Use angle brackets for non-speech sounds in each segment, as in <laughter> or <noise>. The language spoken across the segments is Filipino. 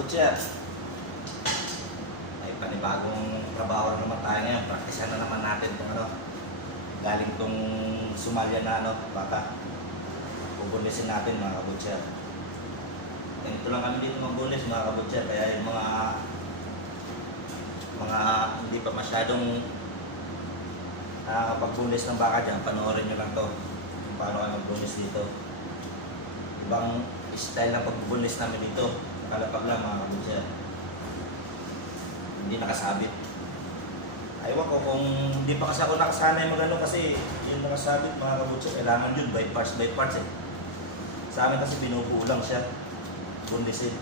kabutcher. May panibagong trabaho na naman tayo ngayon. Praktisan na naman natin itong ano. Galing tong sumalya na ano, baka bubunisin natin mga kabutcher. Ganito lang kami dito magbunis mga kabutcher. Kaya yung mga mga hindi pa masyadong nakakapagbunis ng baka dyan, panoorin nyo lang to kung paano kayo magbunis dito. Ibang style ng pagbubunis namin dito. Nakalapag lang mga kabutser. Hindi nakasabit. Aywan ko kung hindi pa kasi ako nakasanay magano kasi yung nakasabit mga kabutser, kailangan yun by parts by parts eh. Sa amin kasi binubuo lang siya. Bundisin.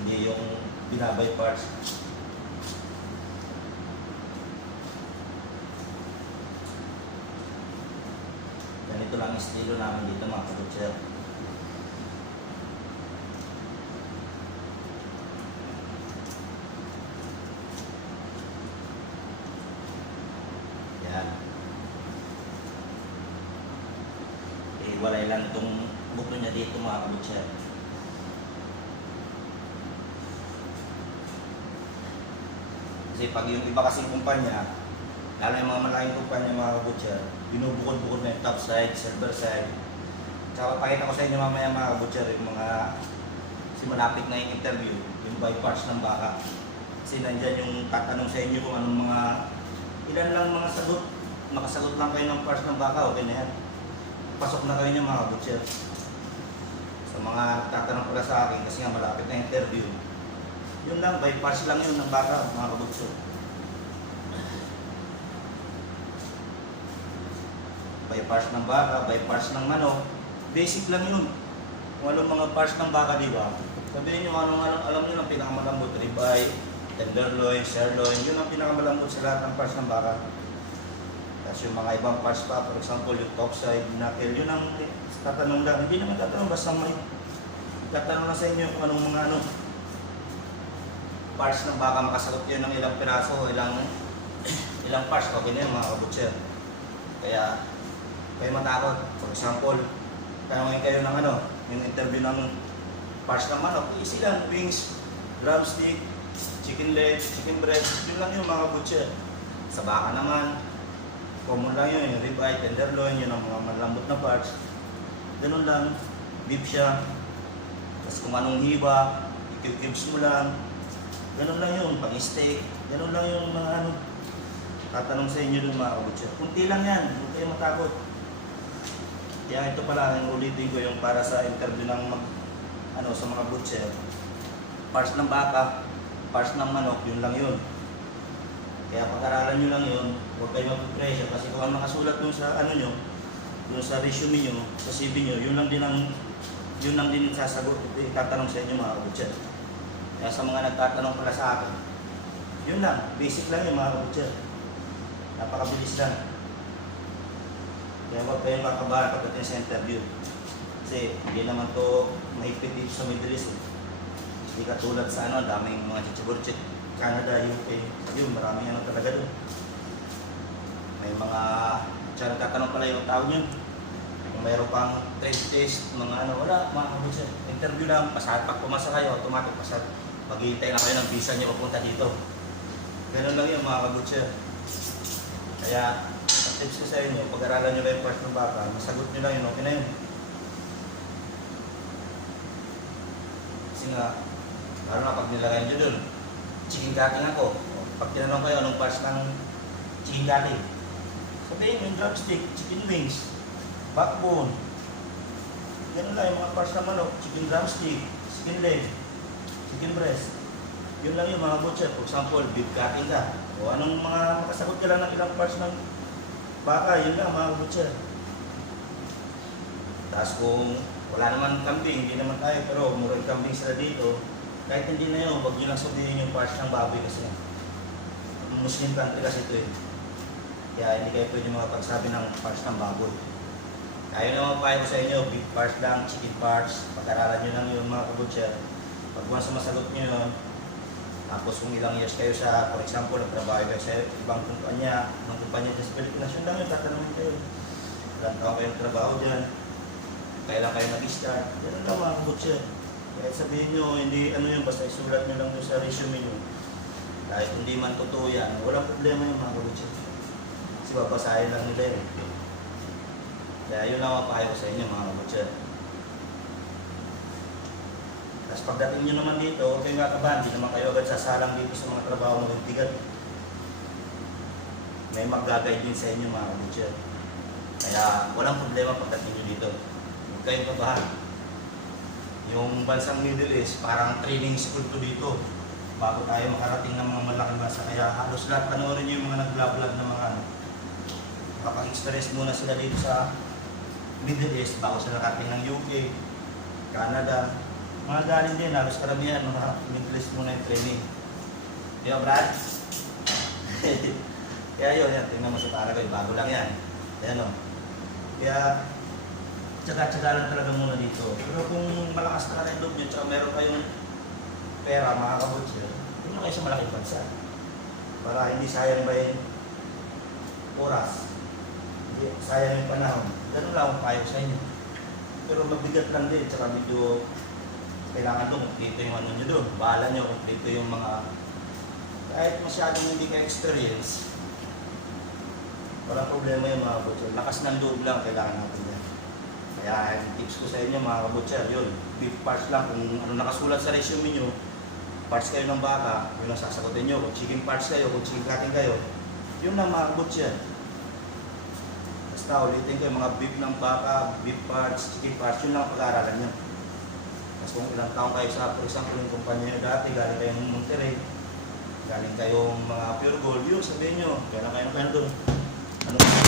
Hindi yung binabay parts. Ganito lang ang estilo namin dito mga kabutser. Yan. Eh, walay lang itong buto niya dito mga kabutser. Kasi pag yung iba kasing kumpanya, lalo yung mga malaking kumpanya mga kabutser, binubukod-bukod na yung top side, silver side. Tsaka pakita ko sa inyo mamaya mga kabutser, yung mga kasi malapit na yung interview, yung by parts ng baka. Kasi nandyan yung tatanong sa inyo kung anong mga, ilan lang mga sagot, makasagot lang kayo ng parts ng baka, okay na yan. Pasok na kayo niya mga kabutser. Sa mga tatanong pala sa akin, kasi nga malapit na interview, yun lang, by parts lang yun ng baka, mga kabutser. by parts ng baka, by parts ng manok. Basic lang yun. Kung anong mga parts ng baka, di ba? Sabihin nyo, anong, anong alam nyo ang pinakamalambot, ribeye, tenderloin, sirloin, yun ang pinakamalambot sa lahat ng parts ng baka. Tapos yung mga ibang parts pa, for example, yung top side, knuckle, yun ang tatanong lang. Hindi naman tatanong, basta may tatanong na sa inyo kung anong mga ano, parts ng baka makasagot yun ng ilang piraso, ilang ilang parts, okay na yun mga kabutser. Kaya kayo matakot. For example, tanongin kayo ng ano, yung interview ng parts ng manok, easy lang, wings, drumstick, chicken leg, chicken breast, yun lang yung mga butcher. Sa baka naman, common lang yun, yung ribeye, tenderloin, yun ang mga malambot na parts. Ganun lang, beef siya. Tapos kung anong hiba, i-cubes mo lang. Ganun lang yun, pang steak. Ganun lang yung mga ano, tatanong sa inyo dun mga kabutcher. Kunti lang yan, huwag kayo matakot. Kaya ito pala, yung ulitin ko yung para sa interview ng mag, ano, sa mga butcher. Parts ng baka, parts ng manok, yun lang yun. Kaya pag-aralan nyo lang yun, huwag kayo mag-pressure kasi kung ang nakasulat dun sa ano nyo, dun sa resume nyo, sa CV nyo, yun lang din ang yun lang din sasagot, itatanong sa inyo mga butcher. Kaya sa mga nagtatanong pala sa akin, yun lang, basic lang yung mga butcher. Napakabilis lang. Kaya huwag kayong kakabahan pagdating sa interview. Kasi hindi naman to mahigpit dito sa Middle East. eh. Hindi katulad sa ano, daming mga chichaburchik, Canada, UK. Yun, maraming ano talaga doon. May mga, tsaka nagtatanong pala yung tao yun. Kung mayroon pang trade test, mga ano, wala, mga kabutser. Interview lang, pasal, pag pumasa kayo, automatic pasal. Maghihintay na kayo ng visa niyo papunta dito. Ganun lang yun mga kabutser. Kaya, ang tips ko sa inyo, pag-aralan nyo lang yung parts ng baka, masagot nyo lang yun, okay na yun. Kasi nga, lalo na pag nilagay nyo dun, chicken cutting ako. Pag tinanong kayo anong parts ng chicken cutting, sabihin yung drumstick, chicken wings, backbone, ganun lang yung mga parts ng manok, chicken drumstick, chicken leg, chicken breast. Yun lang yung mga butcher. For example, beef cutting ka. O anong mga makasagot ka lang ng ilang parts ng baka, yun lang mga butcher. Tapos kung wala naman kambing, hindi naman tayo, pero murang kambing sila dito, kahit hindi na yun, huwag nyo lang sabihin yung parts ng baboy kasi Muslim country kasi ito eh. Kaya hindi kayo pwede makapagsabi ng parts ng baboy. Kaya naman pa ko sa inyo, beef parts lang, chicken parts, pag-aralan nyo lang yung mga kabutcher. Pag once masagot nyo yun, tapos kung ilang years kayo sa, for example, nagtrabaho kayo sa ibang kumpanya, ng kumpanya dyan sa Pilipinas, yun lang yun, tatanungin kayo. Ilang taon kayo trabaho dyan, kailan kayo nag-start, yan lang mga butcher. Kahit sabihin nyo, hindi ano yun, basta isulat nyo lang doon sa resume nyo. Kahit hindi man totoo yan, walang problema yung mga kabutser. Kasi babasahin lang nila yun. Kaya yun lang ang payo sa inyo mga kabutser. Tapos pagdating nyo naman dito, huwag kayong kakabahan, hindi naman kayo agad sasalang dito sa mga trabaho ng bigat. May mag-guide din sa inyo mga kabutser. Kaya walang problema pagdating nyo dito. Huwag kayong kabahan. Yung bansang Middle East, parang training school to dito bago tayo makarating ng mga malaking bansa. Kaya halos lahat panoorin nyo yung mga nag-vlog ng mga ano. Kapag-experience muna sila dito sa Middle East bago sila nakarating ng UK, Canada. Mga galing din, halos karamihan, mga Middle East muna yung training. Di ba, Brad? <laughs> Kaya yun, yan, tingnan mo sa talaga, bago lang yan. Ayan o. Kaya, tsaga-tsaga lang talaga muna dito. Pero kung malakas talaga yung loob nyo, tsaka meron kayong pera, mga kabutser, yun kayo sa malaking bansa. Para hindi sayang ba yung oras, hindi sayang yung panahon. Ganun lang ang payo sa inyo. Pero mabigat lang din, tsaka medyo kailangan doon, kompleto yung ano nyo doon. Bahala nyo, kompleto yung mga kahit masyadong hindi ka experience, walang problema yung mga kabutser. Lakas ng loob lang, kailangan natin yan. Kaya yung tips ko sa inyo mga kabutser, yun, beef parts lang, kung ano nakasulat sa resume nyo, parts kayo ng baka, yun ang sasagutin nyo. Kung chicken parts kayo, kung chicken cutting kayo, yun lang mga kabutser. Basta ulitin ko yung mga beef ng baka, beef parts, chicken parts, yun lang ang pag-aaralan nyo. Tapos kung ilang taong kayo sa, for example, yung kumpanya nyo dati, galing kayong Monterrey, galing kayong mga pure gold, yun, sabihin nyo, kailan kayo na kayo. Ano